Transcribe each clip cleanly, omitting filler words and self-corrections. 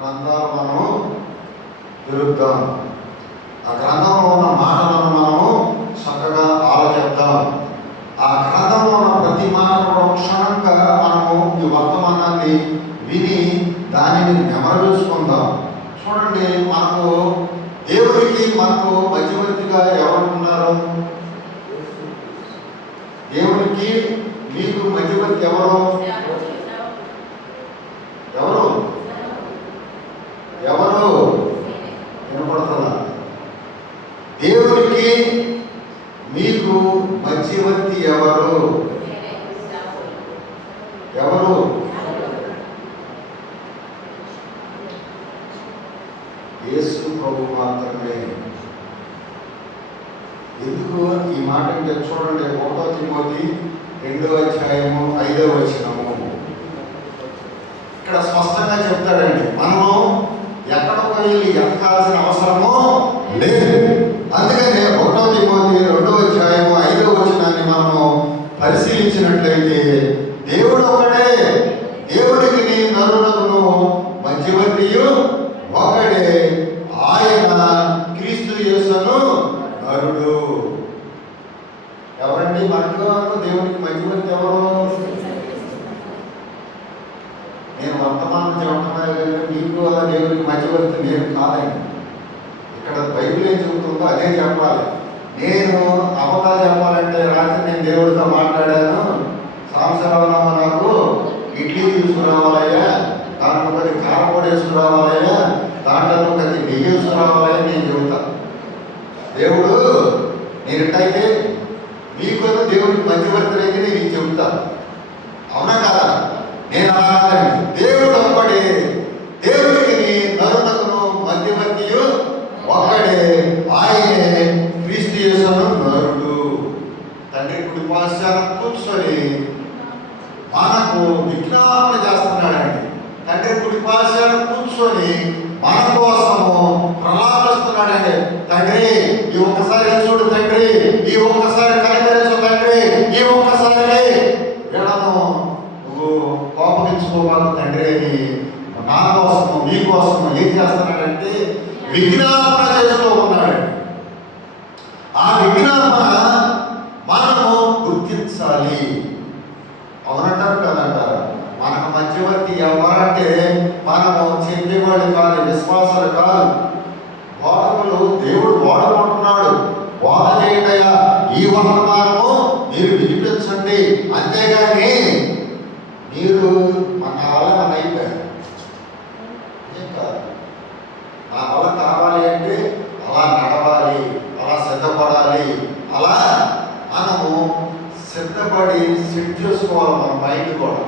గ్రంథాలు మనము తెలుద్దాం. ఆ గ్రంథంలో ఉన్న మాటలను మనము చక్కగా ఆలోచిద్దాం. ఆ గ్రంథంలో ఉన్న ప్రతి మాట క్షణంగా మనము ఈ వర్తమానాన్ని విని దానిని నెమరవేసుకుందాం. చూడండి, మనకు దేవుడికి మనకు మధ్యవర్తిగా ఎవరు ఉన్నారు? దేవునికి మీకు మధ్యవర్తి ఎవరు? ఎవరు ఎవరు వినపడుతుందా? దేవునికి మీకు మధ్యవర్తి ఎవరు? ఎవరు? యేసు ప్రభు మాత్రమే. ఎందుకు ఈ మాట అంటే చూడండి, 1 తిమోతి 2:5 ఇక్కడ స్పష్టంగా చెప్తాడండి. మనము ఎక్కడికి వెళ్ళి ఎతకాల్సిన అవసరము లేదు. అందుకనే 1 తిమోతి 2:5 మనము పరిశీలించినట్లయితే దేవుడు ఒకడే, దేవుడికి నరులకు మధ్యవర్తియు ఒకడే, ఆయన క్రీస్తు యేసును నరుడు. ఎవరండి మనకు దేవునికి మధ్యవర్తి ఎవరు? నేను వర్తమానం చెప్పడం మీకు దేవునికి మధ్యవర్తి నేను కాదండి. ఇక్కడ బైబిల్ ఏం చెబుతుందో అదే చెప్పాలి. నేను అబద్ధాలు చెప్పాలంటే రాత్రి నేను దేవుడితో మాట్లాడాను, సంవత్సరాలు నాకు ఇడ్లీ తీసుకురావాలయ్యా, దాంట్లో కొద్ది కారపొడి వేసుకురావాలయ్యా, దాంట్లో కొద్ది నెయ్యి వేసుకురావాలయ్యా నేను చెబుతాను. దేవుడు నేనట్టయితే మీకు దేవుడికి మధ్యవర్తి అయితే నేను చెబుతాను. అవునా కదా? నేను అలాగండి. దేవుడు ఒక్కడే, దేవుడికి నరునకును మధ్యవర్తియు ఒక్కడే, ఆయనే క్రీస్తు యేసును నరుడు. తండ్రి కుడి పార్శ్వాన కూర్చొని మనకు విజ్ఞాపన చేస్తున్నాడండి. తండ్రి కుడి పార్శ్వాన కూర్చొని మన కోసము ప్రలాపిస్తున్నాడండి. తండ్రి ఈ ఒక్కసారి చూడు తండ్రి, ఈ ఒక్కసారి కనికరించు తండ్రి, ఈ ఒక్కసారి వీళ్ళను నువ్వు కోపగించుకోవాలి తండ్రి అని నా కోసము మీ కోసము ఏం చేస్తున్నాడంటే విజ్ఞాపన చేస్తూ ఉన్నాడు. ఆ విజ్ఞాపన మనము గుర్తించాలి. అవునంటారు కదంటారు. మనకు మధ్యవర్తి ఎవరంటే మనము చెప్పేవాళ్ళు కాదు, విశ్వాసాలు కాదు, బోధకులు. దేవుడు వాడుకుంటున్నాడు. బోధ చేయండియా, ఈ వర్తమానము మీరు వినిపించండి, అంతేగాని మీరు నా వల్ల మన అయిపోయారు ఏం కాదు. నా వల్ల కావాలి అంటే అలా నడవాలి, అలా సిద్ధపడాలి, అలా మనము సిద్ధపడి సెట్ చేసుకోవాలి మన మైండ్ కూడా.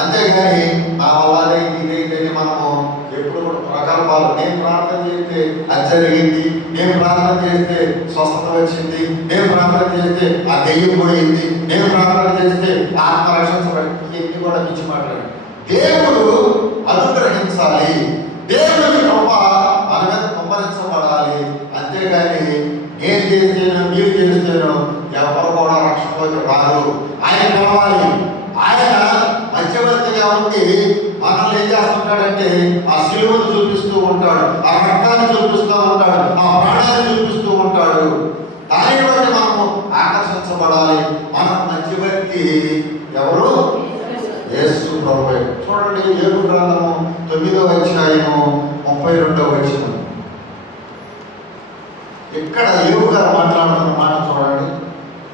అంతేగాని నా వల్ల ఇదైతే మనము ఎప్పుడు కూడా ప్రకల్పాలు, నేను ప్రార్థన చేస్తే అది జరిగింది, నేను ప్రార్థన చేస్తే స్వస్థత వచ్చింది, నేను ప్రార్థన చేస్తే ఆ దెయ్యం పోయింది, నేను ప్రార్థన చేస్తే ఆత్మరక్షించబడి, ఇవన్నీ కూడా పిచ్చి మాట్లాడి. దేవుడు అనుగ్రహించాలి, దేవుడి కృప మన మీద కుమ్మరించబడాలి. అంతేగాని నేను చేస్తేనో మీరు చేస్తేనో ఎవరు కూడా రక్షణలోకి రారు. ఆయన కావాలి. ఆయన మధ్యవర్తిగా ఉండి మనల్ని ఏం చేస్తుంటాడంటే ఆ శిలువను చూపిస్తూ ఉంటాడు, ఆ రక్తాన్ని చూపిస్తూ ఉంటాడు, ఆ ప్రాణాన్ని చూపిస్తూ ఉంటాడు. దాని బట్టి మనము ఆకర్షించబడాలి. మన మధ్యవర్తి ఎవరు? యేసు ప్రభువే. చూడండి, యోబు గ్రంథము 9:32. ఇక్కడ యోబు గారు మాట్లాడుతున్న మాట చూడండి.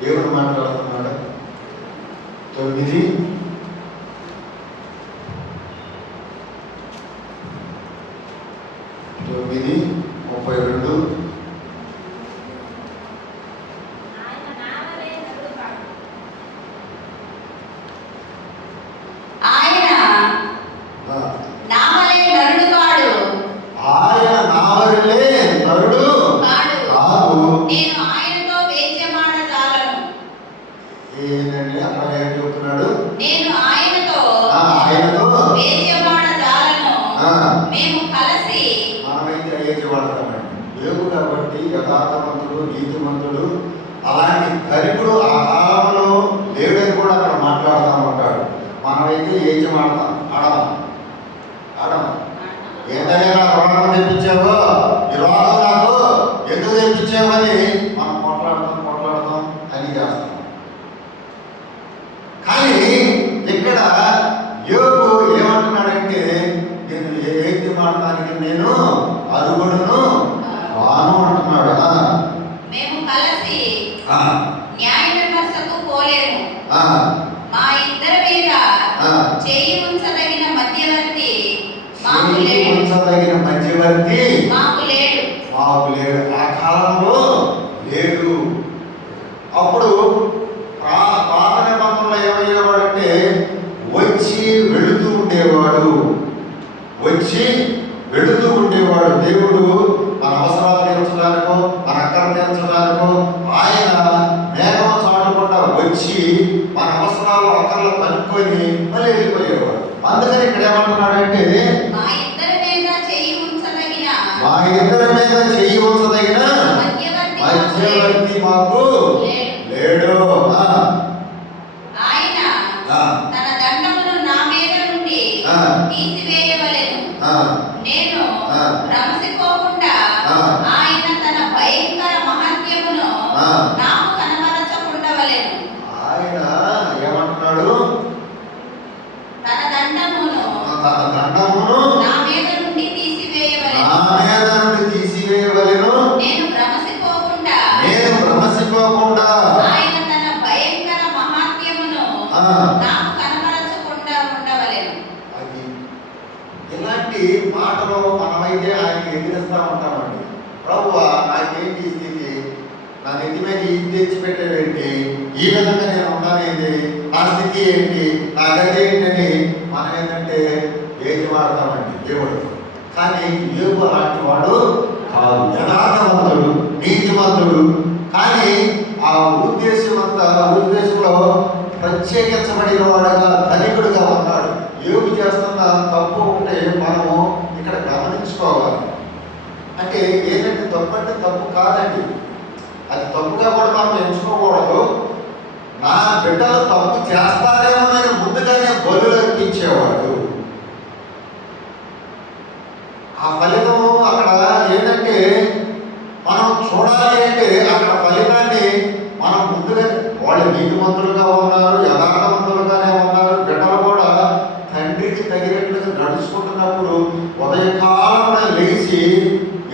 దేవుడు మాట్లాడుతున్నాడు. 9:32. యోబు కాబట్టి యథార్థవంతుడు, నీతిమంతుడు, అలాంటి ధనికుడు ఆ కాలంలో దేవుడని కూడా అక్కడ మాట్లాడుతూ ఉంటాడు. మనమైతే ఏం ఆడతాం? ఆడమా ఏంటయ్యా నా రోగం తెప్పించావు, ఈ రోగం నాకు ఎందుకు తెప్పించావు అని మనం కొట్లాడతాం అని చేస్తాం. కానీ ఇక్కడ యోబు ఏమంటున్నాడంటే, నేను ఏంటి మాట్లాడడానికి నేను అరుగుడును వాను అంటున్నాడు. మేము కలిసి న్యాయ విమర్శకు పోలేము, మా ఇద్దరి మీద చేయి ఉంచదగిన మధ్యవర్తి మాకు లేడు. ఆ కాలంలో లేడు. అప్పుడు పాత నిబంధనలో ఏమయ్యేవాడంటే వచ్చి వెళుతూ ఉండేవాడు. దేవుడు మన అవసరాలు తీర్చడానికో మన అక్కలు తీర్చడానికో ఆయన మేఘం చాటకుండా వచ్చి మన అవసరాలు అక్కర్లు కనుక్కొని మళ్ళీ వెళ్ళిపోయేవాడు. అందుకని ఇక్కడ ఏమంటున్నాడంటే, మా ఇద్దరి మీద చేయి ఉంచదగిన మధ్యవర్తి మాకు లేడు. ఆయన తన దండమును నా మీద నుండి తీసివేయవలెను. నేను భ్రమసిపోకుండా ఆయన తన భయంకర మహత్యమును నాకు కనబరచకుండవలెను. ఆయన ఏమంటున్నాడు, తన దండమును నా మీద నుండి తీసివేయవలెను. నేను భ్రమసిపోకుండా ఆయన తన భయంకర మహత్యమును నాకు కనబరచకుండా ఉండవలెను. అది ఇలాంటి మాటలు మనమైతే ఆయనకి ఎదిరిస్తూ ఉంటామండి. ప్రభువా, నాకేంటి ఈ స్థితి, నా నెత్తి మీద ఇది తెచ్చిపెట్టేవేంటి, ఈ విధంగా నేను ఉన్నానేంటి, నా స్థితి ఏంటి, నా గతి ఏంటని మనం ఏంటంటే ఏది వాడతామండి దేవుడు. కానీ యోబు అలాంటి వాడు కాదు, యథార్థవంతుడు, నీతివంతుడు. కానీ ఆ ఉద్దేశంలో ప్రత్యేకించబడిన వాడుగా ధనికుడుగా ఉన్నాడు. యోబు చేస్తున్న తప్పు ఉంటే మనము ఇక్కడ గమనించుకోవాలి. అంటే ఏంటంటే తప్పు అంటే తప్పు కాదండి, అది తప్పుగా కూడా మనం ఎంచుకోకూడదు. నా బిడ్డలు తప్పు చేస్తారేమోనని ముందుగానే బలులు అర్పించేవాడు. ఆ ఫలితం అక్కడ ఏంటంటే మనం చూడాలి అంటే అక్కడ ఫలితాన్ని మనం ముందుగా, వాళ్ళు నీతిమంతులుగా ఉన్నారు, యథార్థవంతులుగానే ఉన్నారు. బిడ్డలు కూడా తండ్రికి తగినట్లుగా నడుచుకుంటున్నప్పుడు ఉదయకాలమున లేచి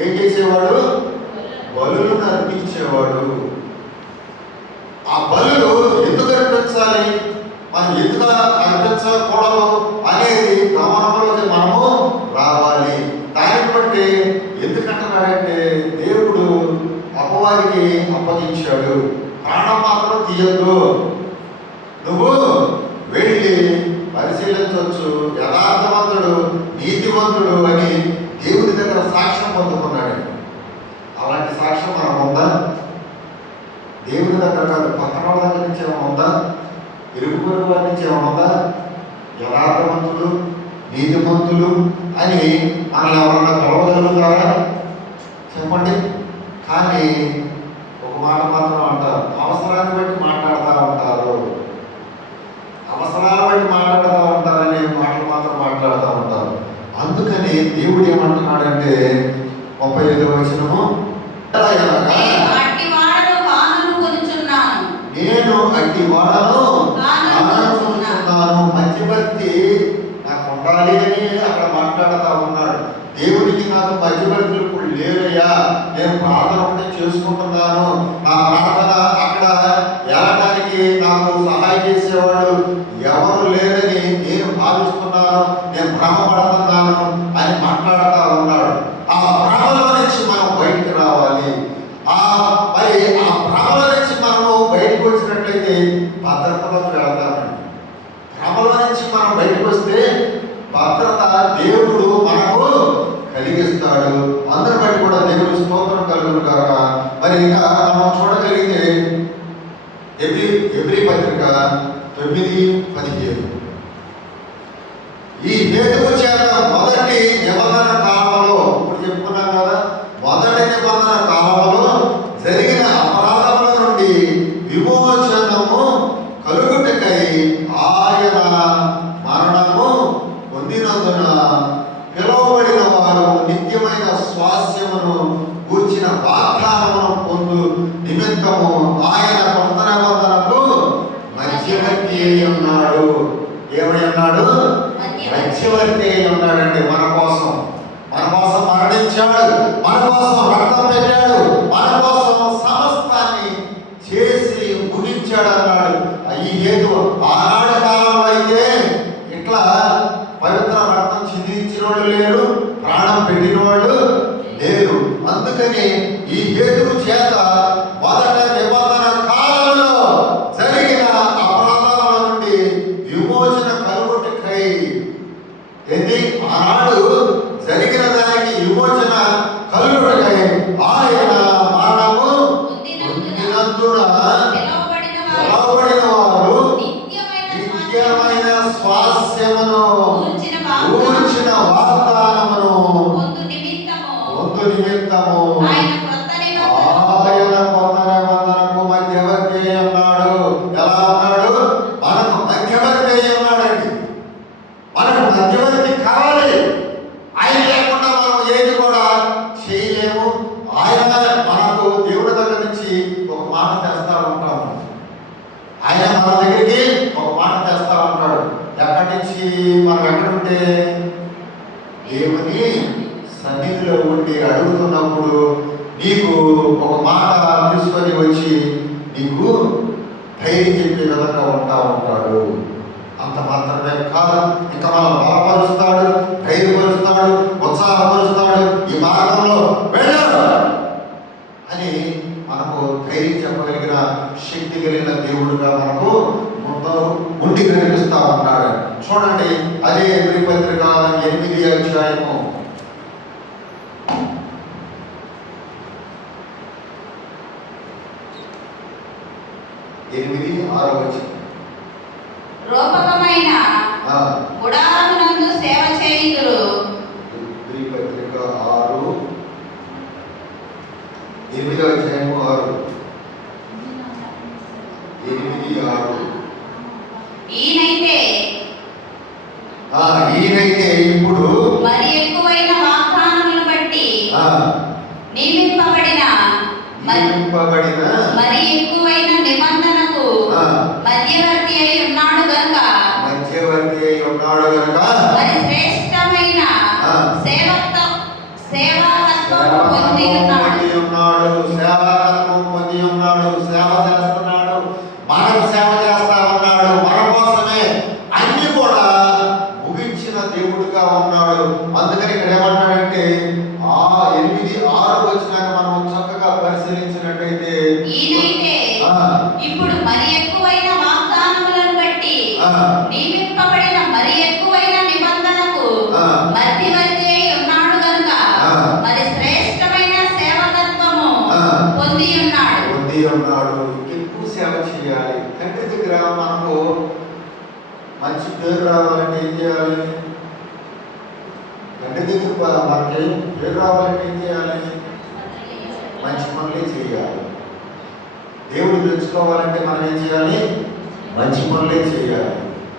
ఏం చేసేవాడు, బలులను అర్పించేవాడు. ఆ బలులు ఎందుకు అర్పించాలి, మనం ఎందుకు అర్పించకూడదు అనేది గమనంలోకి మనము రావాలి. దాన్ని బట్టి ఎందుకంటున్నాడంటే, దేవుడు అపవాదికి అప్పగించాడు, ప్రాణం మాత్రం తీయద్దు, నువ్వు వెళ్ళి పరిశీలించవచ్చు, యథార్థవంతుడు నీతివంతుడు అని దేవుడి దగ్గర సాక్ష్యం పొందుకున్నాడు. అలాంటి సాక్ష్యం మనం ఉందా? దేవుడి దగ్గర కాదు, పక్కన వాళ్ళ దగ్గర నుంచి ఏమైనా ఉందా? ఇరుగు పొరుగు వారి నుంచి ఏమైనా ఉందా? యథార్థవంతులు నీతిమంతులు అని మనల్ని ఎవరన్నా కొలవగలుగుతారా చెప్పండి? కానీ ఒక మాట మాత్రం అంటారు, అవసరాన్ని బట్టి మాట్లాడుతూ ఉంటారు, అవసరాలను బట్టి మాట్లాడుతూ ఉంటారనే మాటలు మాత్రం మాట్లాడుతూ ఉంటారు. అందుకని దేవుడు ఏమంటున్నాడంటే 35వ వచనము, నేను అట్టి వాడను మధ్యవర్తి నాకు ఉండాలి అని అక్కడ మాట్లాడుతూ ఉన్నాడు. దేవుడికి నాకు మధ్యవర్తులు ఇప్పుడు లేరయ్యా, నేను ప్రార్థన ఒకటి చేసుకుంటున్నాను, నా ప్రార్థన అక్కడ వెళ్ళడానికి నాకు సహాయం చేసేవాడు ఎవరు లేరని నేను భావిస్తున్నాను, నేను భ్రమపడుతున్నాను అని మాట్లాడుతూ ఉన్నాడు. ఆ భ్రమలో నుంచి మనం బయటికి రావాలి. మరి ఆ భ్రమలో నుంచి మనము బయటకు వచ్చినట్లయితే భద్రతలోకి వెళ్తామండి. భ్రమలో నుంచి మనం బయటకు వస్తే భద్రత దేవుడు మనకు కలిగిస్తాడు. అందరి బట్టి కూడా దేవుడు స్తోత్రం కలుగును కాక. మరి ఇంకా మనం చూడగలిగితే ఎబ్రీ పత్రిక 9:15, ఈ హేతువు చేత మొదటి నిబంధన కాలంలో, ఇప్పుడు చెప్పుకున్నాం కదా, మొదటి నిబంధన కాలంలో జరిగిన అపరాధముల నుండి విమోచనము కలుగుటకై ఆయన మరణము పొందినందున పిలువబడిన వారు నిమిత్తము ఆయన కొత్త నిబంధనకు మధ్యవర్తి అయి ఉన్నాడు. ఏమై ఉన్నాడు? మధ్యవర్తి అయి ఉన్నాడండి. మన కోసం మరణించాడు, మన కోసం రక్తం పెట్టాడు, మన కోసం సమస్తాన్ని చేసి ముగించాడు అన్నాడు. ఈ హేతు ఆనాడు కాలంలో అయితే ఇట్లా పవిత్ర రక్తం చిందించిన వాళ్ళు లేరు, ప్రాణం పెట్టిన వాళ్ళు లేరు. అందుకని ఈ హేతువు చేత మొదట నిబంధన కాలంలో జరిగిన అపరాధాల నుండి విమోచన కలుగుటకై ఆనాడు జరిగిన దానికి విమోచన కలుగుటకై ఆయన మరణము పొందినందున పిలువబడిన వారు నిత్యమైన స్వాస్యమును గూర్చిన వాగ్దానమును పొందు నిమిత్తము ఆయన కొత్త నిబంధనకు మధ్యవర్తి అయి ఉన్నాడు. ఎలా ఉన్నాడు? మనకు మధ్యవర్తి అయి ఉన్నాడండి. మనకు మధ్యవర్తి కావాలి. ఆయన లేకుండా మనం ఏది కూడా చేయలేము. ఆయన మనకు దేవుడి దగ్గర నుంచి ఒక మాట తెస్తా ఉంటాము. ఆయన మన దగ్గరికి ఒక మాట తెస్తా ఉంటాడు. ఎక్కడి నుంచి? మనం ఎక్కడుంటే దేవుని సన్నిధిలో ఉండి అడుగుతున్నప్పుడు నీకు ఒక మాట తీసుకొని వచ్చి నీకు ధైర్యం చెప్పే విధంగా ఉంటాడు. అంత మాత్రమే కాదు, ఇంకా మనం బలపరుస్తాడు, ధైర్యపరుస్తాడు, ఉత్సాహపరుస్తాడు. ఈ మార్గంలో వెళ్ళాడు అని మనకు ధైర్యం చెప్పగలిగిన శక్తి కలిగిన దేవుడుగా మనకు ఉండి కనిపిస్తా ఉన్నాడు. చూడండి, అదే ఎబ్రీ పత్రిక 8వ అధ్యాయము 8-6 వచనం. రూపకమైన గుడారమునందు సేవ చేయుదురు. ఎబ్రీ పత్రిక 8వ అధ్యాయము 6. ఈయనైతే ఇప్పుడు మరి ఎక్కువైన వాగ్దానములను బట్టి నియమింపబడిన మరి ఎక్కువైన నిబంధనకు మధ్యవర్తి అయి ఉన్నాడు గనుక మరి శ్రేష్టమైన సేవాకత్వము పొంది ఉన్నాడు. సేవ చేస్తున్నాడు, మనకు సేవ చేస్తా ఉన్నాడు. మన కోసమే అన్ని కూడా ముగించిన దేవుడుగా ఉన్నాడు. అందుకని ఇక్కడ ఏమంటాడంటే 8-6 వచనాన్ని మనం చక్కగా పరిశీలించినట్టయితే ఇప్పుడు మరి ఎక్కువైన వాగ్దానములను బట్టి నియమింపబడిన మరి ఎక్కువైన నిబంధనకు మధ్యవర్తి అయి ఉన్నాడు కనుక మరి శ్రేష్టమైన సేవకత్వము పొంది ఉన్నాడు. ఎక్కువ సేవ చేయాలి. తండ్రి దగ్గర మనకు మంచి పేరు రావాలంటే ఏం చేయాలి? తండ్రి దగ్గర మనకి పేరు రావాలంటే ఏం చేయాలి? మంచి పనులే చేయాలి. దేవుడు తెలుసుకోవాలంటే మనం ఏం చేయాలి? మంచి పనులే చేయాలి.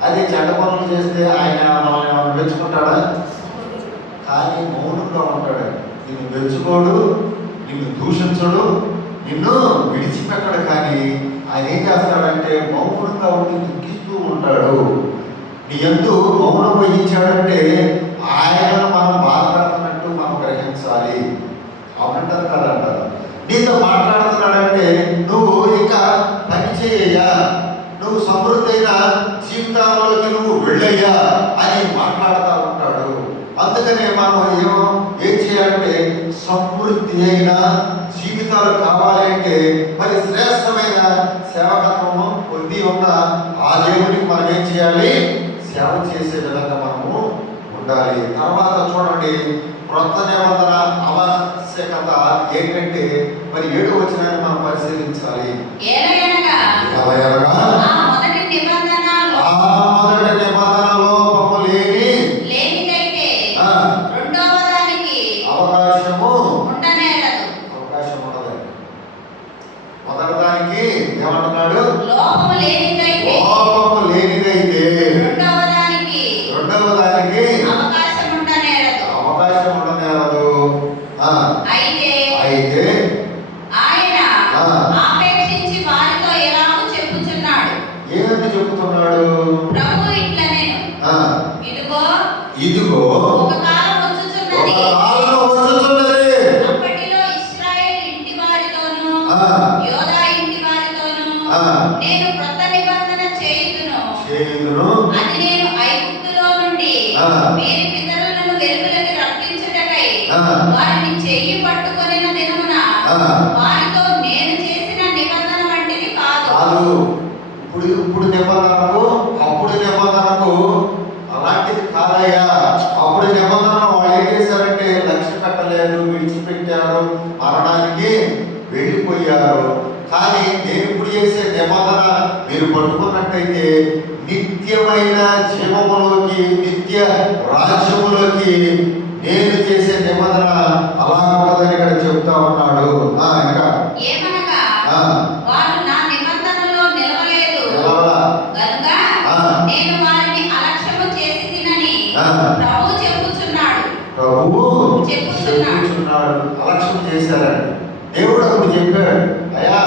అదే చెడ్డ పనులు చేస్తే ఆయన మనల్ని మెచ్చుకుంటాడా? కానీ మౌనంగా ఉంటాడు. నిన్ను మెచ్చుకోడు, నిన్ను దూషించడు, నిన్ను విడిచిపెట్టడు. కానీ ఆయన ఏం చేస్తాడంటే మౌనంగా ఉండి దుఃఖిస్తూ ఉంటాడు. నీ యందు మౌనం వహించాడంటే ఆయన మనం బాధపడుతున్నట్టు మనం గ్రహించాలి. అవునంటారు కదంటారు. నీతో మాట్లాడుతున్నాడంటే నువ్వు ఇంకా పని చేయయ్యా, నువ్వు సమృద్ధైన జీవితంలోకి నువ్వు వెళ్ళయ్యా అని మాట్లాడుతూ ఉంటాడు. అందుకనే మనం ఏం చేయాలంటే సమృద్ధి అయిన జీవితాలు కావాలంటే మరి శ్రేష్టమైన సేవకత్వము పొంది ఉన్న ఆ దేవునికి మనం ఏం చేయాలి? సేవ చేసే విధంగా మనము ఉండాలి. తర్వాత చూడండి, క్రొత్త నిబంధన ఆవశ్యకత ఏంటంటే మరి 7వ వచనాన్ని మనం పరిశీలించాలి. మొదటి నిబంధనలో పాపము లేనిదైతే రెండవ దానికి అవకాశం ఉండనేలదు. మొదటి దానికి ఏమంటున్నాడు? లోపము లేనిదైతే రెండవ దానికి అవకాశం ఉండనేలదు. అయితే ఆయన ఆపేక్షించు కాలము వచ్చుచున్నది. అప్పటిలో ఇశ్రాయేలు ఇంటి వారితోను ఆ. యోధా ఇంటి వారితోను ఆ. నేను క్రొత్త నిబంధన చేయుదును. అది నేను ఐగుప్తులో నుండి ఆ. వీరి పితరులను వెలుగులోకి రప్పించుటకై ఆ. వారిని చెయ్యి పట్టుకొనిన దినమున ఆ. వారితో నేను చేసిన నిబంధన వంటిది కాదు. కాదు. ఇప్పుడు నిబంధనకు అప్పుడు నిబంధనకు అలాంటిది కాదయ్యా. అప్పుడు నిబంధన వాళ్ళు ఏం చేశారంటే లక్ష్య పెట్టలేదు, విడిచిపెట్టారు, మరణానికి వెళ్ళిపోయారు. కానీ నేను ఇప్పుడు చేసే నిబంధన మీరు పట్టుకున్నట్టయితే నిత్యమైన జీవములోకి, నిత్య రాజ్యములోకి నేను చేసే నిబంధన అలా ఉన్నదని ఇక్కడ చెప్తా ఉన్నాడు. ఇంకా ఏమనగా ఆ. వారు నా నిబంధనలో నిలవలేదు నిలవలా. గనుక ఆ. నేను వారిని అలక్ష్యము చేసి తినని ఆ. ప్రభువు చెప్పుచున్నాడు. ప్రభువు చెప్పుచున్నాడు. చెప్పుచున్నాడు. అలక్ష్యం చేశారండి. దేవుడు అప్పుడు చెప్పాడు, అయ్యా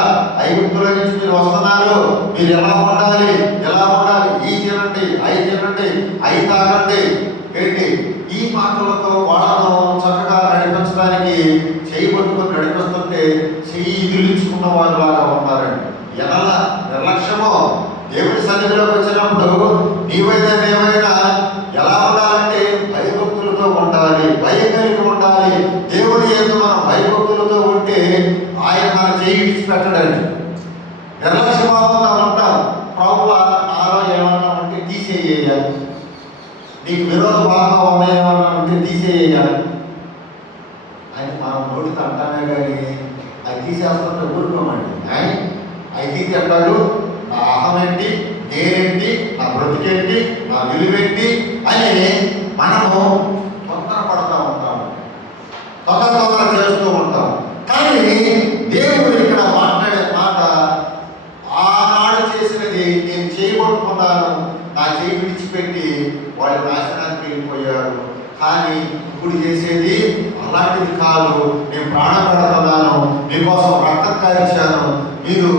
ఐగుప్తుల నుంచి మీరు వస్తున్నారు, మీరు ఎలా ఉండాలి, ఎలా ఉండాలి, ఈ తినండి, అయి తినండి, అయి తాగండి. ఏంటి ఈ మాటలతో వాళ్ళను చక్కగా నడిపించడానికి చేయబట్టుకుని నడిపిస్తుంటే చెయ్యి ఇదిలించుకున్న వారు లాగా ఉన్నారండి. ఎలా నిర్లక్ష్యమో దేవుడి సన్నిధిలోకి వచ్చినప్పుడు నీవైనా ఏమైనా ఎలా ఉండాలంటే భయభక్తులతో ఉండాలి, భయం కలిగి ఉండాలి. దేవుడి యందు మనం భయభక్తులతో ఉంటే ఆయన మన చేయి విడిచిపెట్టడండి. నిర్లక్ష్యభావంగా ఉంటాం. ప్రభువా నాలో ఏమన్నా ఉంటే తీసేయాలి, నీకు విరోధ భావంగా ఉన్నాయి ఏమన్నా ఉంటే తీసేయాలి అని మనం నోటితో అంటామే కానీ అది తీసేస్తుంటే ఊరుకోమండి. అవి తీసి అంటాడు, నా అహం ఏంటి, నేనేంటి, నా బ్రతికేంటి, నా విలువేంటి అని మనము తొందరపడతా ఉంటాము, తొందర చేస్తూ ఉంటాం. కానీ దేవుడు ఇక్కడ మాట్లాడే మాట, ఆనాడు చేసినది నేను చేయబట్టుకున్నాను, నా చేయి విడిచిపెట్టి వాళ్ళు నాశనానికి వెళ్ళిపోయారు. కానీ ఇప్పుడు చేసేది అలాంటిది కాదు. నేను ప్రాణం పెడుతున్నాను, మీకోసం రక్తం కాల్చాను, మీరు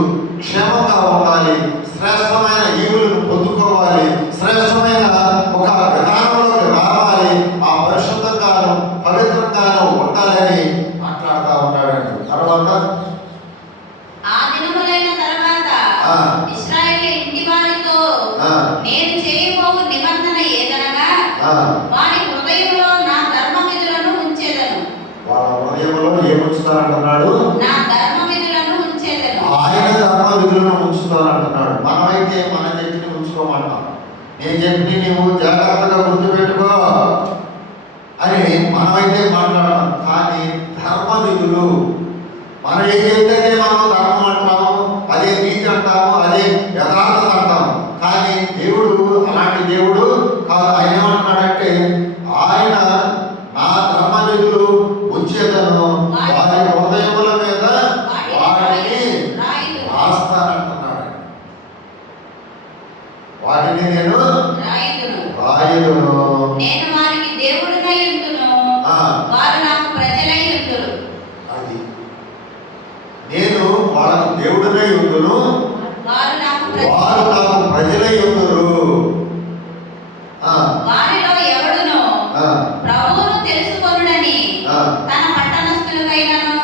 క్షేమంగా ఉండాలి, శ్రేష్టమైన ఈవులను పొందుకోవాలి, శ్రేష్టమైన ఒక విధానంలోకి రావాలి, ఆ పరిశుద్ధంగాను పవిత్రంగాను ఉండాలని మాట్లాడుతూ ఉంటాడండి. తర్వాత ఆ దినములైన తర్వాత ఇశ్రాయేలు ఇంటి వారితో నేను చేయబోవు నిబంధన ఏదనగా వారి హృదయంలో నా ధర్మ విధులను ఉంచేదను. వాళ్ళ హృదయంలో ఏముంచుతారంటున్నాడు? నా ధర్మ విధులను ఉంచేదను. ఆయన ధర్మ విధులను ఉంచుతారంటున్నాడు. మనమైతే మన చెప్పిని ఉంచుకోమంటాం. నేను చెప్పి నువ్వు జాగ్రత్తగా గుర్తుపెట్టుకో అని మనమైతే మాట్లాడతాం. కానీ ధర్మ విధులు మనం ఏదైతే మనం ధర్మం అంటాము, అదే నీతి అంటాము, అదే యథార్థత అంటాము. కానీ దేవుడు అలాంటి దేవుడు కాదు. ఆయన ఏమంటున్నాడంటే ఆయన నా ధర్మ విధులు ఉంచేదను, వారి హృదయముల మీద వాటిని రాస్తానంటున్నాడు. వాటిని నేను రాయుదును, నేను వారికి దేవుడినై ఉండును, వారు నాకు ప్రజలై ఉండును. అది నేను వాళ్ళకు దేవుడినై ఉండును, వారు నాకు ప్రజలై ఉండును. వారిలో ఎవడును ప్రభువును తెలుసుకొనుడని తన పట్టణస్థులకైనను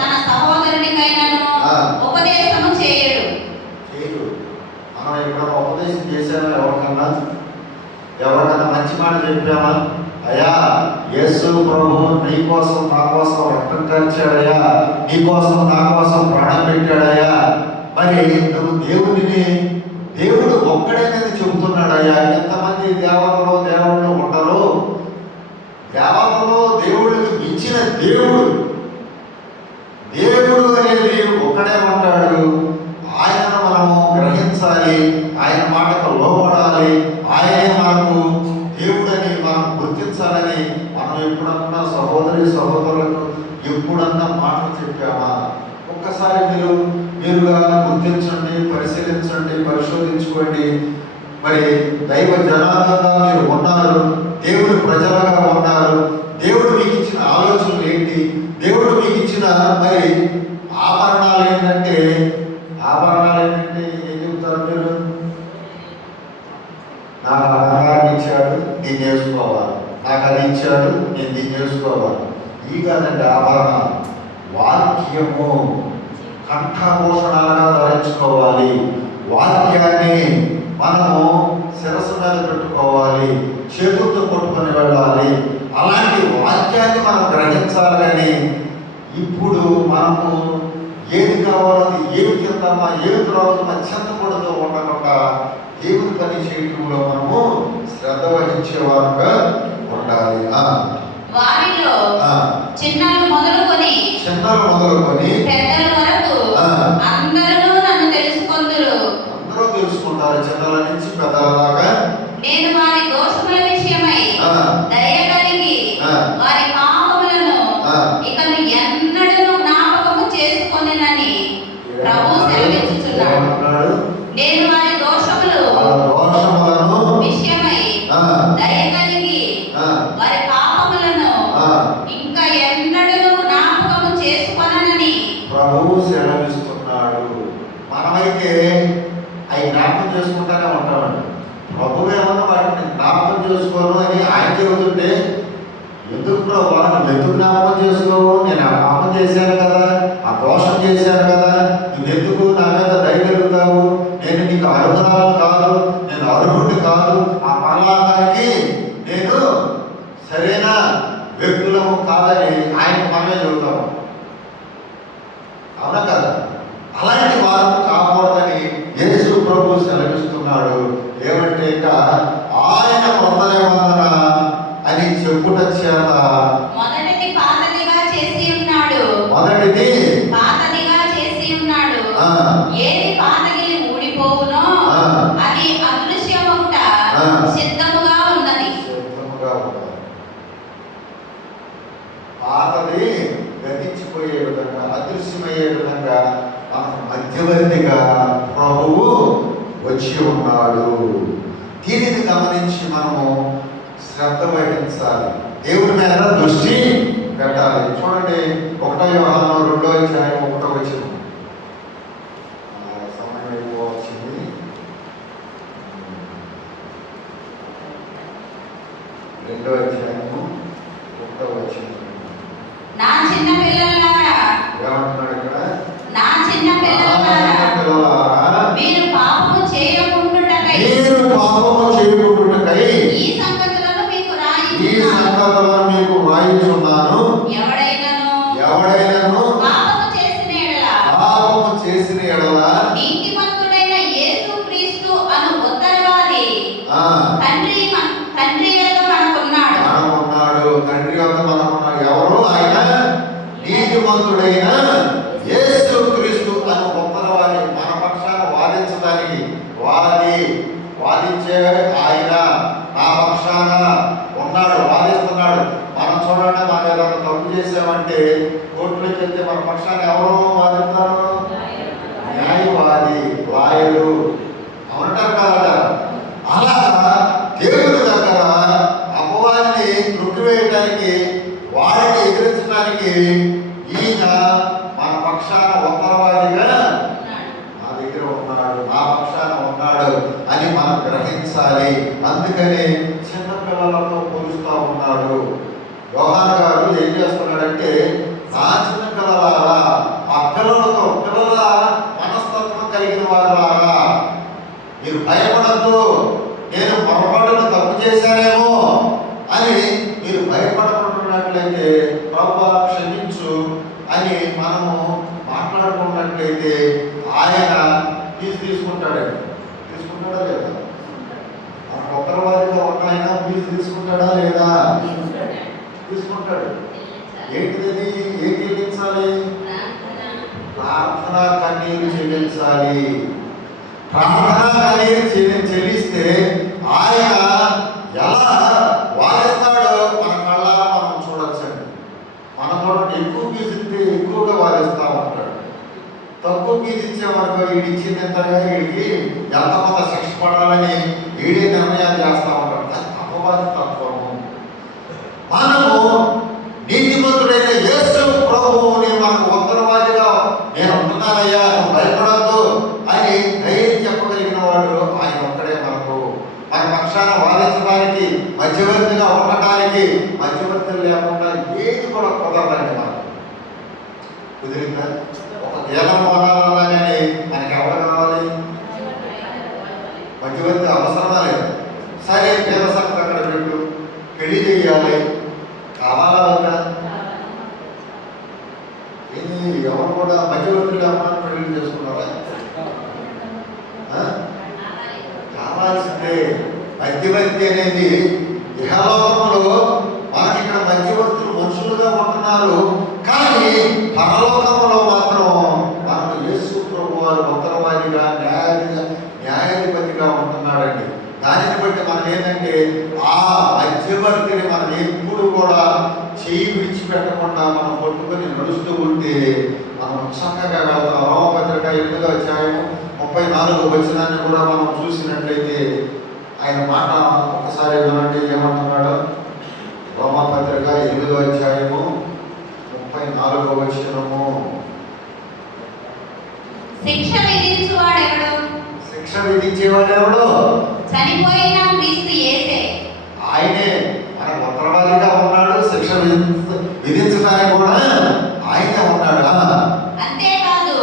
తన సహోదరునికైనను ఉపదేశము చేయడు. మనం ఇక్కడ ఉపదేశం చేశామా? ఎవరికన్నా మంచి మాట చెప్పామా? అయ్యా యేసు ప్రభు నీ కోసం నా కోసం రక్తం కార్చాడయ్యా, నీ కోసం నా కోసం ప్రాణం పెట్టాడయ్యా. మరి నువ్వు దేవుడు ఒక్కడేనని చెబుతున్నాడయ్యా. ఎంతమంది దేవతలు దేవుళ్ళు ఉండరు. దేవతలు దేవుళ్ళకి మించిన దేవుడు అనేది ఒక్కడే ఉంటాడు. ఆయనను మనము గ్రహించాలి, ఆయన మాటకు లోపడాలి, ఆయనే మనకు దేవుడని మనం గుర్తించాలని మనం ఎప్పుడన్నా సహోదరులకు ఎప్పుడన్నా మాటలు చెప్పామా? ఒక్కసారి మీరుగా గుర్తించండి, పరిశీలించండి, పరిశోధించుకోండి. మరి దైవ జనాలుగా మీరు ఉన్నారు, దేవుడి ప్రజలుగా ఉన్నారు. దేవుడు మీకు ఇచ్చిన ఆలోచనలు ఏంటి? దేవుడు మీకు ఇచ్చిన మరి ఆభరణాలు ఏంటంటే ఏం చెబుతారు మీరు? నాకు ఆహారం ఇచ్చాడు, నేను చేసుకోవాలి, నాకు అది ఇచ్చాడు. ఇచ్చాడు, నేను దీన్ని చేసుకోవాలి. ఈ కాదండి ఆభరణ, వాక్యము కంఠభూషణాలుగా ధరించుకోవాలి. వాక్యాన్ని మనము శిరస్సు మీద పెట్టుకోవాలి, చేతులతో కొట్టుకొని వెళ్ళాలి. అలాంటి వాక్యాన్ని మనం గ్రహించాలి. కానీ ఇప్పుడు మనము ఏది కావాలో ఏమి తిందామా, ఏమి త్రాగుతామా చింతపడుతూ ఉండకుండా దేవుని పని చేయడంలో మనము శ్రద్ధ వహించేవారుగా ఉండాలి. వారిలో చిన్నలు మొదలుకొని పెద్దల వరకు అందరూ నన్ను తెలుసుకొందురు. అందరూ తెలుసుకుంటారు, చిన్నల నుంచి పెద్దల దాకా. నేను వారి దోషముల విషయమై దయ కలిగి వారి పాపములను ఇకను ఎన్నడూ జ్ఞాపకము చేసుకొనెనని ప్రభువు సెలవిచ్చుచున్నాడు. నేను వారి దోషములను విషయమై దయ కలిగి వారి పాపములను ఇంకా ఎన్నడూ జ్ఞాపకము చేసుకొననని ప్రభువు సెలవిస్తున్నాడు. మనమైతే అవి జ్ఞాపకం చేసుకుంటానే ఉంటామండి. ప్రభువు ఏమన్నా వాటిని జ్ఞాపకం చేసుకోను అని ఆయన చెబుతుంటే, ఎందుకు ప్రభు వాళ్ళని ఎందుకు జ్ఞాపకం చేసుకోవు? నేను ఆ పాపం చేశాను కదా, ఆ దోషం చేశాను కదా, నువ్వెందుకు నా మీద దయ కలుగుతావు? నేను నీకు అర్హురాలు కాదు, నేను అర్హుడిని కాదు, ఆ పరలోకానికి నేను సరైన వ్యక్తులము కాదని ఆయన మనమే చెబుతాము. అవునా కదా? అలాంటి వారు కాకూడదని యేసు ప్రభు సెలవిస్తున్నాడు. ఏమంటే ఇక ఆయన కొత్త నిబంధన అని చెప్పుట చేత మొదటిది పాతదిగా చేసి ఉన్నాడు. ఏది పాతగిలి ఊడిపోవునో అది అదృశ్యమగుట సిద్ధముగా ఉన్నది. పాతది గతించిపోయే విధంగా, అదృశ్యమయ్యే విధంగా మనకు మధ్యవర్తిగా ప్రభువు వచ్చి ఉన్నాడు. దీనిని గమనించి మనము శ్రద్ధ వహించాలి, దేవుడి మీద దృష్టి పెట్టాలి. చూడండి, 1 యోహాను 2వ అధ్యాయం 1వ వచనం. సమయం అయిపోవచ్చింది. 2వ అధ్యాయము 1వ వచనం. నా చిన్న పిల్లలారా, ఏమంటున్నాడు ఇక్కడ? నా చిన్న పిల్లలారా, మీరు పాపము చేయకుండుటకై ఈ సంగతులను మీకు రాయించున్నాను. ఎవడైనను పాపము చేసిన ఎడల నీతిమంతుడైన యేసుక్రీస్తు అను ఉత్తరవాది తండ్రి యొద్ద మనకున్నాడు. తండ్రి యొద్ద మనకున్నాడు. ఎవరు? ఆయన నీతిమంతుడైన యేసుక్రీస్తు అను ఉత్తరవాది, మన పక్షాన వాదించడానికి వాదించే ఆయన నా పక్షాన ఉన్నాడు, వాదిస్తున్నాడు. మనం చూడండి, మనం ఏదైనా తప్పు చేసామంటే కోర్టులోకి వెళ్తే మన పక్షాన ఎవరు వాదిస్తారు? న్యాయవాది, లాయరు. అవునంటారు కదా? అలాగా దేవుడి దగ్గర అపవాదిని తృప్పివేయడానికి, వాడిని ఎదిరించడానికి ఈయన మన పక్షాన ఉత్తరవాదిగా నా దగ్గర ఉన్నాడు, నా పక్షాన ఉన్నాడు అని మనం గ్రహించాలి. అందుకని చిన్న పిల్లలతో పోలుస్తూ ఉన్నాడు. యోహాను గారు ఏం చేస్తున్నాడంటే, నా చిన్న పిల్లలారా, ఆ పిల్లల మనస్తత్వం కలిగిన వారులారా, మీరు భయపడద్దు, నేను పొరపాటును తప్పు చేశానేమో అని మీరు భయపడకుంటున్నట్లయితే ప్రభువా క్షమించు అని మనము మాట్లాడుకున్నట్లయితే ఆయన తీసుకుంటాడా లేదా? మన ఉత్తరవాదిగా ఉన్న ఆయన తీసుకుంటాడా లేదా? తీసుకుంటాడు. ఏంటిది? ఏం చెల్లించాలి? ప్రార్థనా కన్నీరు చెల్లించాలి. ప్రార్థనా కన్నీరు చెల్లిస్తే ఆయన ఎలా వాదిస్తాడో మన కళ్ళారా మనం చూడొచ్చండి. మనం కూడా ఎక్కువ ఫీజు ఇస్తే ఎక్కువగా వాదిస్తూ ఉంటాడు. తక్కువ ఫీజు ఇచ్చేవారు వీడి ఇచ్చినంతగా వీడికి ఎంతమంది శిక్ష పడాలని వీడే నిర్ణయాలు చేస్తూ ఉంటాడు. అది అపవాది తత్వము. మనము నీతిమంతుడైన యేసు ప్రభువుని మనకు ఉత్తరవాదిగా నేను ఉంటున్నానయ్యా, నువ్వు భయపడద్దు అని ధైర్యం చెప్పగలిగిన వాడు ఆయన ఒక్కడే. మన పక్షాన వాదించడానికి, మధ్యవర్తిగా ఉండటానికి, మధ్య మధ్యవర్తులు లేకుండా ఏది కూడా కుదరదండి మనకు. కుదిరిందా? ఒక గీలం కొనాలన్నా కానీ మనకి ఎవరు కావాలి? మధ్యవర్తి అవసరమా లేదు. సరే పేద సంగతి అక్కడ పెట్టు, పెళ్లి చేయాలి, కావాలా వద్దా? ఇది ఎవరు కూడా మధ్యవర్తులు లేకుండా పెళ్లి చేసుకున్నారా? కావాల్సిందే. మధ్యవర్తి అనేది ఇహలోకంలో మనకి ఇక్కడ మధ్యవర్తులు మనుషులుగా ఉంటున్నారు, కానీ పరలోకంలో మాత్రం మనకు యేసు ప్రభువారు ఉత్తరవాదిగా న్యాయాధిపతిగా ఉంటున్నాడండి. దానిని బట్టి మనం ఏంటంటే ఆ మధ్యవర్తిని మనం ఎప్పుడు కూడా చేయి విడిచిపెట్టకుండా మనం పట్టుకొని నడుస్తూ ఉంటే మనం చక్కగా వెళ్తాం. రోమపత్రిక 8వ అధ్యాయం 34వ వచనాన్ని కూడా మనం చూసినట్లయితే ఆయన మాట ఒకసారి వినండి, ఏమంటున్నాడు? రోమపత్రిక 8వ అధ్యాయము 34వ వచనము. శిక్ష విధించేవాడెవడు? శిక్ష విధించేవాడెవడు? చనిపోయిన క్రీస్తు యేసే. ఆయనే మనకు ఉత్తరవాదిగా ఉన్నాడు, శిక్ష విధించడానికి కూడా ఆయనే ఉన్నాడు. అంతేకాదు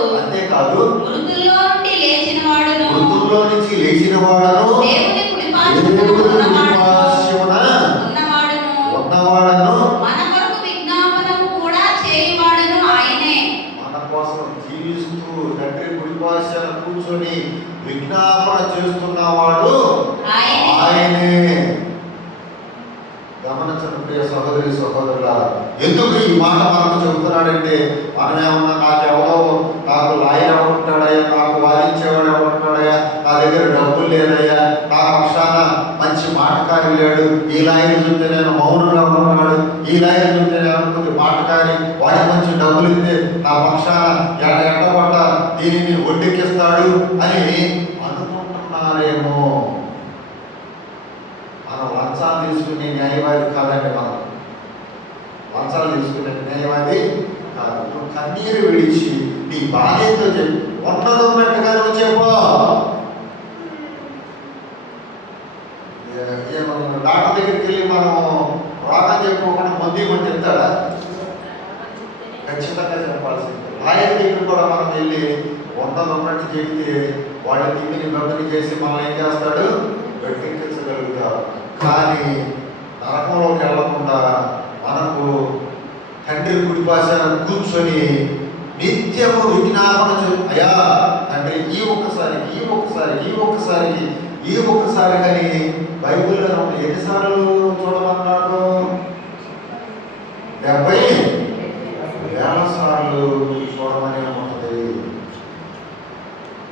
మృతుల్లో నుండి లేచిన వాడును, మృతుల్లో నుంచి లేచిన వాడును, దేవుని కుడిపార్శ్వమున ఉన్నవాడును, మన కొరకు విజ్ఞాపనము కూడా చేయువాడును ఆయనే. మన కోసం జీవిస్తూ తండ్రి కుడిపార్శ్వన కూర్చొని విజ్ఞాపన చేస్తున్నవాడు ఆయనే. గమనించండి ప్రియ సహోదరి సహోదరులారా, ఎందుకు ఈ మాట మనకు చెబుతున్నాడంటే మనం ఏమన్నా నాకు లాయర్ ఎవరుంటాడయ్యా, నాకు వాదించేవాడు ఎవరుంటాడయ్యా, నా దగ్గర డబ్బులు లేదయ్యా, నా పక్షాన మంచి మాటకారి లేడు, ఈ లాయర్ చూస్తే నేను మౌనంగా ఉన్నాడు, ఈ లాయర్ చూస్తే నేను కొద్ది మాటకారి, వాడికి మంచి డబ్బులు ఇస్తే నా పక్షాన ఎట్టబట్ట దీనిని ఒడ్డెక్కిస్తాడు అని అనుకుంటున్నారేమో. మనం లంచాలు తీసుకునే న్యాయవాది కాదండి. మనం లంచాలు తీసుకునే న్యాయవాది కాదు. నువ్వు కన్నీరు విడిచి నీ బాధ్యతతో చెప్పి ఉన్నది ఉన్నట్టుగా నువ్వు చెప్పు. డాక్టర్ దగ్గరికి వెళ్ళి మనం రోగం చెప్పుకోకుండా మంది చెప్తాడా? ఖచ్చితంగా చెప్పాల్సింది. లాయర్ దగ్గర కూడా మనం వెళ్ళి ఉన్నది ఉన్నట్టు చెప్తే వాళ్ళ తిమ్మిని గబ్బని చేసి మనం ఏం చేస్తాడు? గట్టెక్కించగలుగుతారు. కానీ నరకంలోకి వెళ్లకుండా మనకు తండ్రి కుడిపాశాన కూర్చొని నిత్యము విజ్ఞాపన అయ్యా తండ్రి ఈ ఒక్కసారి కానీ బైబిల్లో ఎన్నిసార్లు చూడమన్నాడు? 70,000 సార్లు చూడమని ఉంటుంది.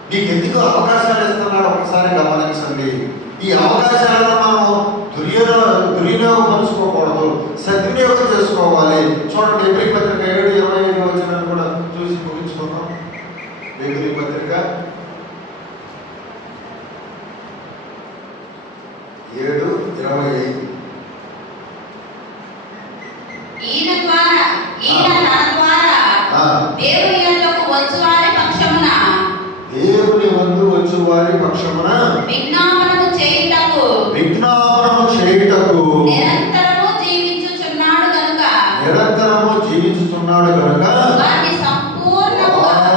నీకు ఎందుకు అవకాశాలు ఇస్తున్నాడు ఒకసారి గమనించండి. ఈ అవకాశాలను మనం దుర్వినియోగపరుచుకోకూడదు, సద్వినియోగం చేసుకోవాలి. చూడండి, ఎబ్రీ పత్రిక 7:25 వచనాన్ని కూడా చూసి ముగించుకుందాం. ఎబ్రీ పత్రిక 7:25. ఈయన తన ద్వారా దేవుని యొద్దకు వచ్చువారి పక్షమున విజ్ఞాపనము చేయుటకు నిరంతరము జీవించుచున్నాడు గనుక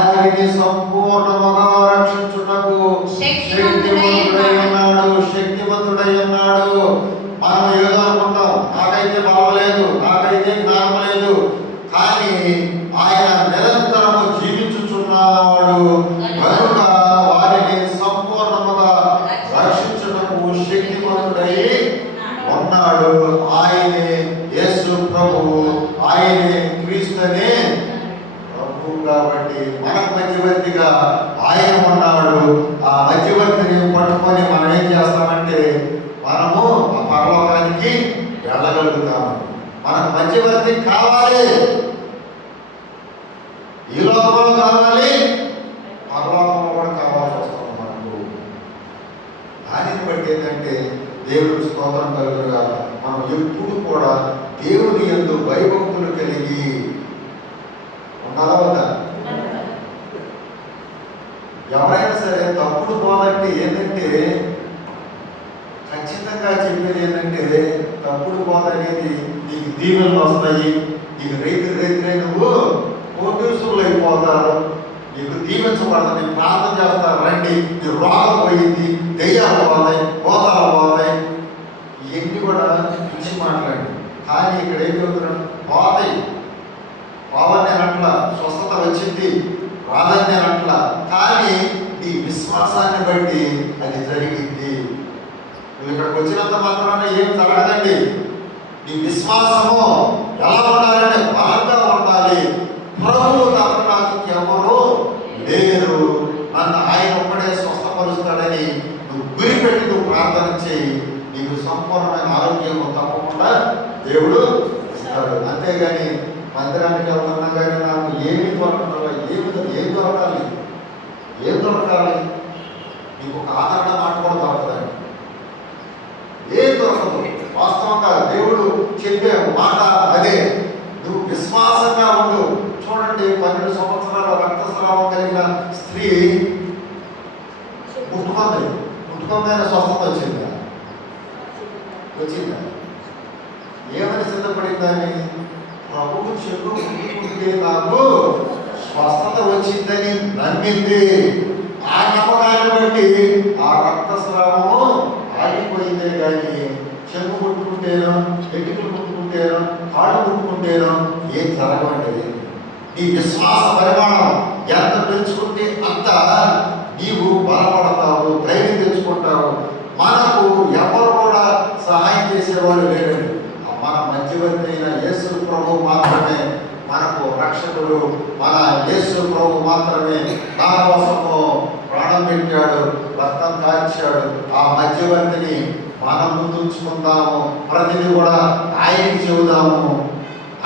వారిని సంపూర్ణముగా రక్షించుటకు శక్తివంతుడై ఉన్నాడు. మనం ఏదో అనుకుంటాం, నాకైతే బాగలేదు, నాకైతే జ్ఞానం లేదు, కానీ ఆయన నిరంతరము జీవించుచున్నాడు కనుక వారిని సంపూర్ణముగా రక్షించుటకు శక్తివంతుడై ఉన్నాడు. ఆయనే యేసు ప్రభువు, ఆయనే క్రీస్తునే ప్రభువు. కాబట్టి మనకు మధ్యవర్తిగా ఆయన ఉన్నాడు. ఆ మధ్యవర్తిని పట్టుకొని మనం ఏం చేస్తామంటే మనము ఆ పరలోకానికి వెళ్ళగలుగుతాము. మనకు మధ్యవర్తి కావాలి, ఈ లోకంలో కావాలి, పరలోకంలో కూడా కావాల్సి వస్తుంది మనకు. దానిని బట్టి ఏంటంటే దేవుడికి స్తోత్రం కలుగుగా మనం ఎప్పుడు కూడా దేవుని యందు భయభక్తులు కలిగి ఉండాలా వద్దా? ఎవరైనా సరే తప్పుడు పోదంటే ఏంటంటే ఖచ్చితంగా చెప్పేది ఏంటంటే తప్పుడు పోత అనేది నీకు దీవెనలు ఆరోగ్యం వస్తాయి. నీకు రైతులే నువ్వు కోటీశ్వరులు అయిపోతారు. నీకు దీవించబడతాను, నీకు ప్రార్థన చేస్తారు, రండి, నీ రోగం పోయింది, దెయ్యాలు పోతాయి, కోతాలు పోతాయి. ఇవన్నీ కూడా పిలిచి మాట్లాడి. కానీ ఇక్కడ ఏం చెబుతున్నాడు? పోతాయి, పోవని అట్లా, స్వస్థత వచ్చింది రాదని అట్లా. కానీ నీ విశ్వాసాన్ని బట్టి అది జరిగింది. నువ్వు ఇక్కడికి వచ్చినంత మాత్రాన ఏం జరగదండి. నీ విశ్వాసము ఎలా ఉండాలంటే బలంగా ఉండాలి. ప్రభువు తప్ప నాకు ఎవరు లేరు, నన్ను ఆయన ఒక్కడే స్వస్థపరుస్తాడని నువ్వు గురిపెట్టి నువ్వు ప్రార్థన చేయి. నీకు సంపూర్ణమైన ఆరోగ్యం తప్పకుండా దేవుడు ఇస్తాడు. అంతేగాని మందిరానికి వెళ్తున్నా కానీ నాకు ఏమి దొరకదు, ఏం దొరకాలి, ఏం దొరకాలి? నీకు ఒక ఆదరణ మాట కూడా దొరకదండి, ఏం దొరకదు. వాస్తవంగా దేవుడు చెప్పే మాట అదే, నువ్వు విశ్వాసంగా ఉండు. చూడండి, 12 సంవత్సరాల రక్తస్రావం కలిగిన స్త్రీ ముట్టుకోమైన స్వస్థత వచ్చిందా? ఏమని సిద్ధపడిందని? ప్రభువు చెప్పు ముట్టుకుంటే నాకు స్వస్థత వచ్చిందని నమ్మింది. ఆ నమ్మకాన్ని బట్టి ఆ రక్తస్రావము ఆగిపోయిందే కానీ చెంగు ముట్టుకుంటేనో, ఎటుకలు ముట్టుకుంటేనో, కాళ్ళు ముట్టుకుంటేనో ఏం జరగవండి. నీ విశ్వాస పరిమాణం ఎంత పెంచుకుంటే అంత నీవు బలపడతావు, ధైర్యం తెచ్చుకుంటావు. మనకు ఎవరు కూడా సహాయం చేసేవాళ్ళు లేరండి. మన మధ్యవర్తి అయిన యేసు ప్రభు మాత్రమే మనకు రక్షకుడు. మన యేసు ప్రభు మాత్రమే నా కోసము ప్రాణం పెట్టాడు, రక్తం కాల్చాడు. ఆ మధ్యవర్తిని మనం ముందుంచుకుందాము, ప్రతిదీ కూడా ఆయనకి చెబుదాము,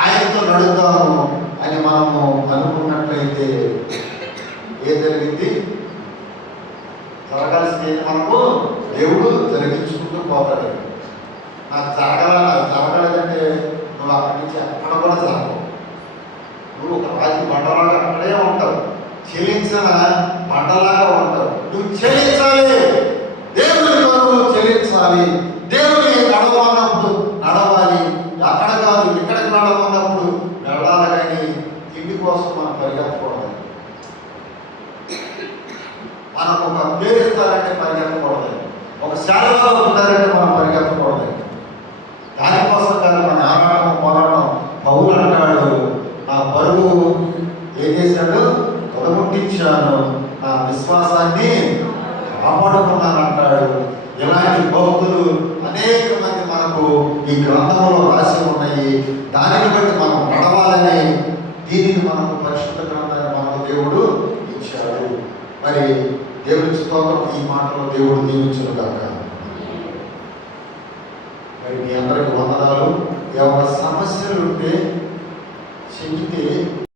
ఆయనతో నడుద్దాము అని మనము అనుకున్నట్లయితే ఏ జరిగింది? జరగాల్సింది మనకు దేవుడు జరిగించుకుంటూ పోతాడు. నాకు జరగలేదంటే నువ్వు అక్కడి నుంచి అక్కడ కూడా జరగవు. నువ్వు ఒక రాజు బండలాగా అక్కడే ఉంటావు, చెల్లించిన బండలాగా ఉంటావు. నువ్వు చెల్లించాలి, దేవుని కొరకు చెల్లించాలి. దేవుని నడవన్నప్పుడు నడవాలి, అక్కడ కాదు ఇక్కడికి నడవన్నప్పుడు వెళ్ళాలి. కానీ తిండి కోసం మనం పరిగెత్తకూడదు. మనకు ఒక పేరు ఇస్తారంటే పరిగెత్తకూడదు, ఒక శాలలో ఉంటారంటే మనం పరిగెత్తకూడదు. దానికోసం కాదు మన ఆరాటం పోరాటం. పౌలు అంటాడు, నా పరుగు ఏం చేశాడు? తొలగొట్టించాను, నా విశ్వాసాన్ని కాపాడుకున్నాను అంటాడు. ఇలాంటి భక్తులు అనేక మంది మనకు ఈ గ్రంథంలో రాసి ఉన్నాయి. దానిని బట్టి మనం నడవాలని దీనిని మనకు పరిశుద్ధ గ్రంథాన్ని మనకు దేవుడు ఇచ్చాడు. మరి దేవుని స్తోత్రం. ఈ మాటలో దేవుడు దీవించును కాక. మరి మీ అందరికి వందనాలు. ఏమైనా సమస్యలు ఉంటే చెబితే